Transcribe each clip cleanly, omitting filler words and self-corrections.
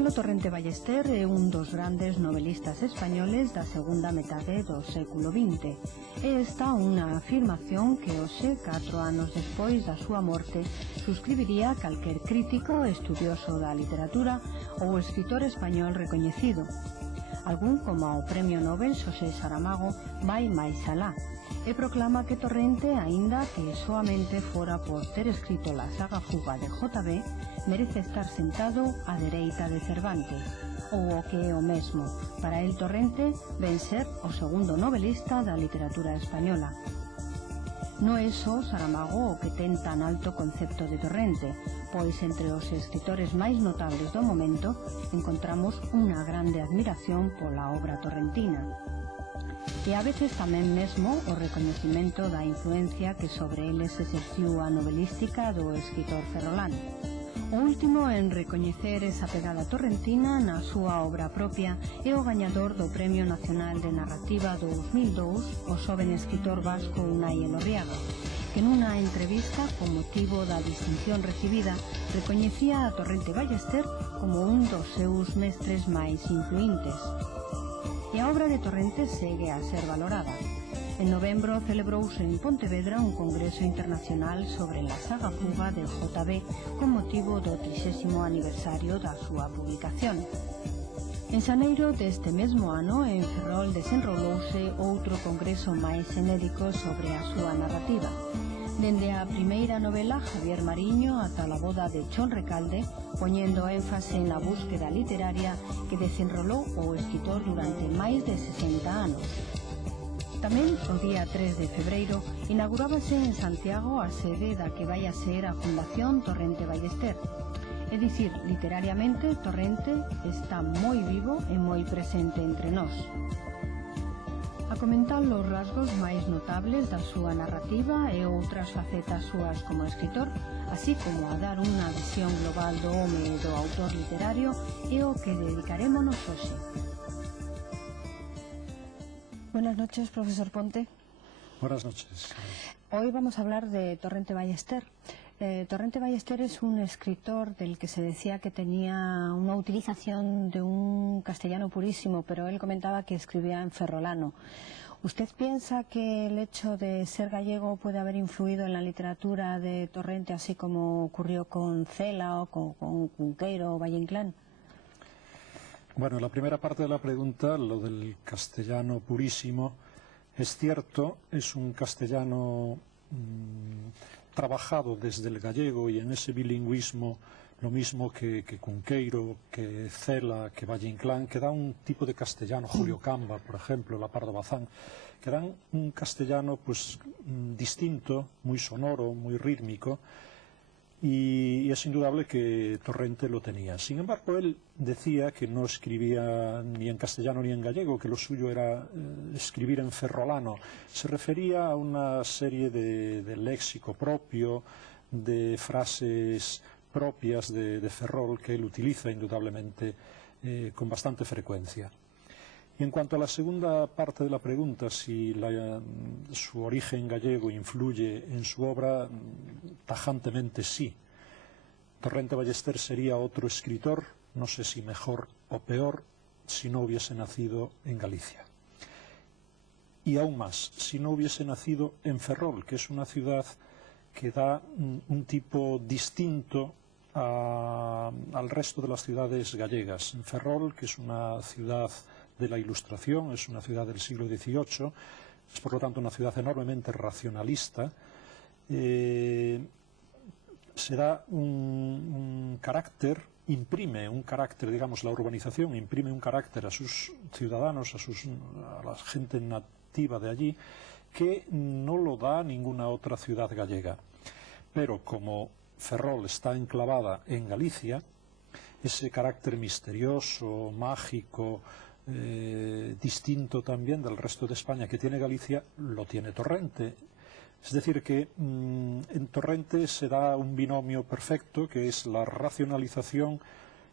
Gonzalo Torrente Ballester é un dos grandes novelistas españoles da segunda metade do século XX. É esta unha afirmación que hoxe, 4 anos despois da súa morte, suscribiría calquer crítico estudioso da literatura ou escritor español recoñecido. Algún, como o Premio Nobel Xosé Saramago, vai máis alá e proclama que Torrente, aínda que soamente fora por ter escrito la saga Fuga de J.B., merece estar sentado á dereita de Cervantes, ou o que é o mesmo, para el Torrente ven ser o segundo novelista da literatura española. Non é só Saramago o que ten tan alto concepto de Torrente, pois entre os escritores máis notables do momento encontramos unha grande admiración pola obra torrentina. E a veces tamén mesmo o recoñecimento da influencia que sobre eles exerciu a novelística do escritor ferrolano. O último en recoñecer esa pegada torrentina na súa obra propia é o gañador do Premio Nacional de Narrativa 2002, o xoven escritor vasco Unai Elorriaga, que nunha entrevista con motivo da distinción recibida recoñecía a Torrente Ballester como un dos seus mestres máis influintes. E a obra de Torrente segue a ser valorada. En novembro celebrouse en Pontevedra un congreso internacional sobre la saga Fuga de J.B. con motivo do 30º aniversario da súa publicación. En xaneiro deste mesmo ano, en Ferrol desenrolouse outro congreso máis xenérico sobre a súa narrativa. Dende a primeira novela, Javier Mariño, ata a boda de Chon Recalde, poñendo énfase na búsqueda literaria que desenrolou o escritor durante máis de 60 anos. Tamén, o día 3 de febreiro, inaugurábase en Santiago a sede da que vai a ser a Fundación Torrente Ballester. É dicir, literariamente, Torrente está moi vivo e moi presente entre nós. A comentar os rasgos máis notables da súa narrativa e outras facetas súas como escritor, así como a dar unha visión global do home e do autor literario, é o que dedicarémonos hoxe. Buenas noches, profesor Ponte. Buenas noches. Hoy vamos a hablar de Torrente Ballester. Torrente Ballester es un escritor del que se decía que tenía una utilización de un castellano purísimo, pero él comentaba que escribía en ferrolano. ¿Usted piensa que el hecho de ser gallego puede haber influido en la literatura de Torrente, así como ocurrió con Cela o con Cunqueiro o Valle Inclán? Bueno, la primera parte de la pregunta, lo del castellano purísimo, es cierto, es un castellano trabajado desde el gallego y en ese bilingüismo, lo mismo que Cunqueiro, que Cela, que Valle Inclán, que da un tipo de castellano, Julio Camba, por ejemplo, La Pardo Bazán, que dan un castellano pues distinto, muy sonoro, muy rítmico, y es indudable que Torrente lo tenía. Sin embargo, él decía que no escribía ni en castellano ni en gallego, que lo suyo era escribir en ferrolano. Se refería a una serie de léxico propio, de frases propias de Ferrol que él utiliza indudablemente con bastante frecuencia. Y en cuanto a la segunda parte de la pregunta, si su origen gallego influye en su obra, tajantemente sí. Torrente Ballester sería otro escritor, no sé si mejor o peor, si no hubiese nacido en Galicia. Y aún más, si no hubiese nacido en Ferrol, que es una ciudad que da un tipo distinto al resto de las ciudades gallegas. En Ferrol, que es una ciudad de la Ilustración, es una ciudad del siglo XVIII, es por lo tanto una ciudad enormemente racionalista, se da un carácter, imprime un carácter, digamos, la urbanización imprime un carácter a sus ciudadanos, a la gente nativa de allí, que no lo da ninguna otra ciudad gallega. Pero como Ferrol está enclavada en Galicia, ese carácter misterioso, mágico, distinto también del resto de España que tiene Galicia, lo tiene Torrente. Es decir, que en Torrente se da un binomio perfecto, que es la racionalización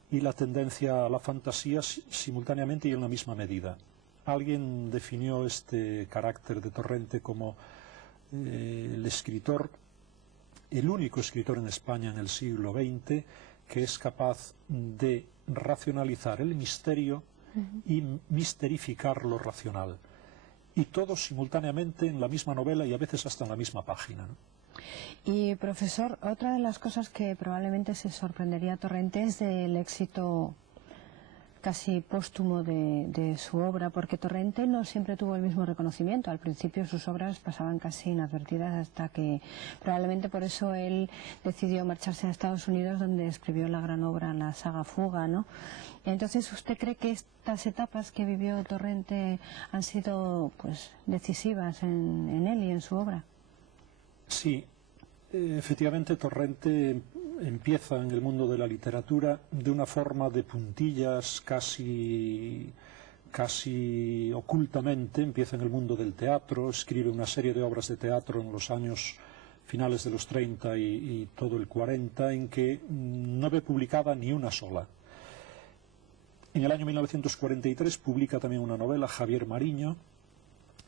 y la tendencia a la fantasía simultáneamente y en la misma medida. Alguien definió este carácter de Torrente como el escritor, el único escritor en España en el siglo XX que es capaz de racionalizar el misterio y misterificar lo racional. Y todo simultáneamente en la misma novela y a veces hasta en la misma página, ¿no? Y profesor, otra de las cosas que probablemente se sorprendería a Torrente es del éxito casi póstumo de su obra, porque Torrente no siempre tuvo el mismo reconocimiento. Al principio sus obras pasaban casi inadvertidas hasta que probablemente por eso él decidió marcharse a Estados Unidos, donde escribió la gran obra, la saga Fuga, ¿no? Entonces, ¿usted cree que estas etapas que vivió Torrente han sido pues decisivas en él y en su obra? Sí, efectivamente Torrente empieza en el mundo de la literatura de una forma de puntillas, casi ocultamente. Empieza en el mundo del teatro, escribe una serie de obras de teatro en los años finales de los 30 y todo el 40, en que no ve publicada ni una sola. En el año 1943 publica también una novela, Javier Mariño,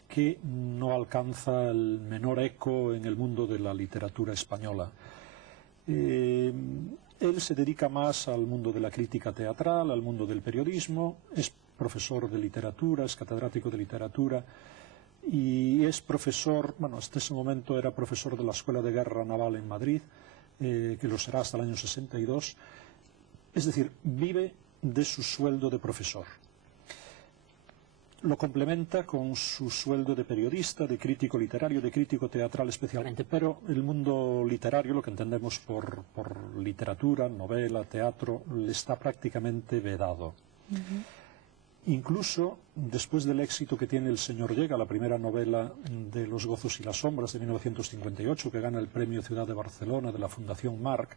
que no alcanza el menor eco en el mundo de la literatura española. Él se dedica más al mundo de la crítica teatral, al mundo del periodismo, es profesor de literatura, es catedrático de literatura y es profesor, bueno, hasta ese momento era profesor de la Escuela de Guerra Naval en Madrid, que lo será hasta el año 62, es decir, vive de su sueldo de profesor. Lo complementa con su sueldo de periodista, de crítico literario, de crítico teatral especialmente, pero el mundo literario, lo que entendemos por literatura, novela, teatro, le está prácticamente vedado. Incluso después del éxito que tiene El Señor llega, la primera novela de Los gozos y las sombras de 1958, que gana el premio Ciudad de Barcelona de la Fundación Marc,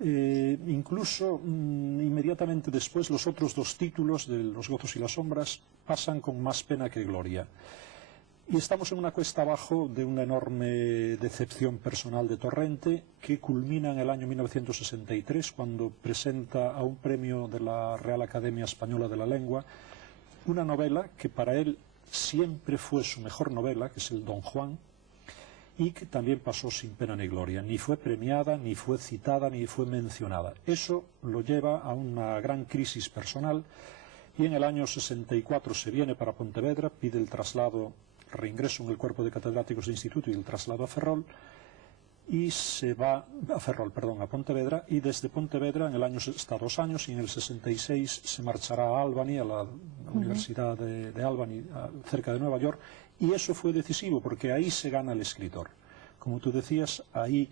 incluso inmediatamente después los otros dos títulos de Los gozos y las sombras pasan con más pena que gloria. Y estamos en una cuesta abajo de una enorme decepción personal de Torrente, que culmina en el año 1963, cuando presenta a un premio de la Real Academia Española de la Lengua una novela que para él siempre fue su mejor novela, que es el Don Juan, y que también pasó sin pena ni gloria. Ni fue premiada, ni fue citada, ni fue mencionada. Eso lo lleva a una gran crisis personal y en el año 64 se viene para Pontevedra, pide el traslado, reingreso en el cuerpo de catedráticos de instituto y el traslado a Ferrol, y se va a Ferrol, perdón, a Pontevedra, y desde Pontevedra en el año está 2 años y en el 66 se marchará a Albany, a la Universidad de Albany, cerca de Nueva York. Y eso fue decisivo, porque ahí se gana el escritor. Como tú decías, ahí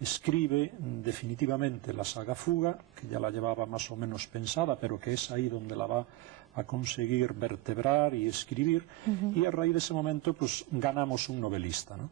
escribe definitivamente la saga Fuga, que ya la llevaba más o menos pensada, pero que es ahí donde la va a conseguir vertebrar y escribir. Y a raíz de ese momento, pues ganamos un novelista, ¿no?